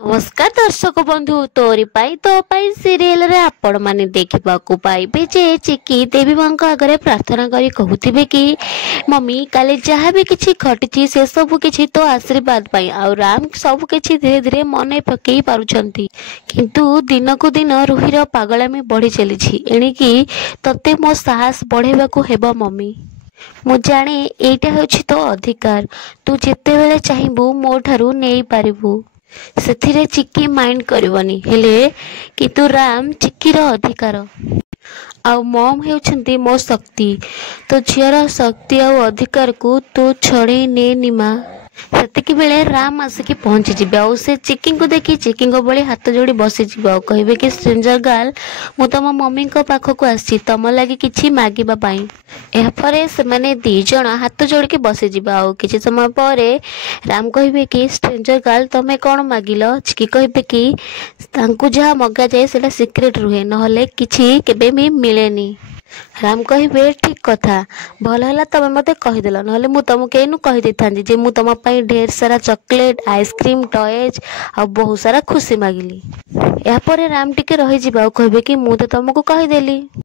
नमस्कार दर्शक बंधु तोरी पाई तो पाई सीरियल रे आपण माने देखा पाइबे जे चिकी देवी माँ आगे प्रार्थना करी कहूथिबे कि मम्मी काले जहाँ भी किछि घटी से सब किछि तो आशीर्वाद पाई आ राम सब किछि धीरे धीरे मन पकई पारुछंती किंतु दिन को दिन रुहीर पागलामी बढ़ी चली एणिकी तते मो साहस बढ़ेबाकू हेबो मम्मी मु जाने एटा होछि तो अधिकार तू जेते बेले चाहिबू मो ठारू नेई पारिबू ସେଥିରେ ଚିକି ମାଇଣ୍ଡ କରିବନି ହେଲେ କିନ୍ତୁ ରାମ ଚିକିର ଅଧିକାର ଆଉ ମମ୍ ହେଉଛନ୍ତି ମୋ ଶକ୍ତି ତ ଝିଅର ଶକ୍ତି ଆଉ ଅଧିକାରକୁ ତୁ ଛଡ଼େଇ ନେନି ମା ସେତିକି ବେଳେ ରାମ ଆସିକି ପହଞ୍ଚିଯିବେ ଆଉ ସେ ଚିକିଙ୍କୁ ଦେଖି ଚିକିଙ୍କ ଭଳି ହାତ ଯୋଡ଼ି ବସିଯିବ ଆଉ କହିବେ କି ଷ୍ଟ୍ରେଞ୍ଜର ଗାର୍ଲ ମୁଁ ତମ ମମିଙ୍କ ପାଖକୁ ଆସିଛି ତମ ଲାଗି କିଛି ମାଗିବା ପାଇଁ ଏହାପରେ ସେମାନେ ଦି ଜଣ ହାତ ଯୋଡ଼ିକି ବସିଯିବେ ଆଉ କିଛି ସମୟ ପରେ ରାମ କହିବେ କି ଷ୍ଟ୍ରେଞ୍ଜର ଗାର୍ଲ ତମେ କ'ଣ ମାଗିଲ ଚିକି କହିବେ କି ତାଙ୍କୁ ଯାହା ମଗାଯାଏ ସେଇଟା ସିକ୍ରେଟ ରୁହେ ନହେଲେ କିଛି କେବେ ବି ମିଳେନି ରାମ କହିବେ ଠିକ କଥା ଭଲ ହେଲା ତମେ ମତେ କହିଦେଲ ନହେଲେ ମୁଁ ତମକୁ ଏଇନୁ କହିଦେଇଥାନ୍ତି ଯେ ମୁଁ ତମ ପାଇଁ ଢେର ସାରା ଚକୋଲେଟ ଆଇସ୍କ୍ରିମ ଟଏଜ ଆଉ ବହୁତ ସାରା ଖୁସି ମାଗିଲି ଏହାପରେ ରାମ ଟିକେ ରହିଯିବା ଆଉ କହିବେ କି ମୁଁ ତ ତମକୁ କହିଦେଲି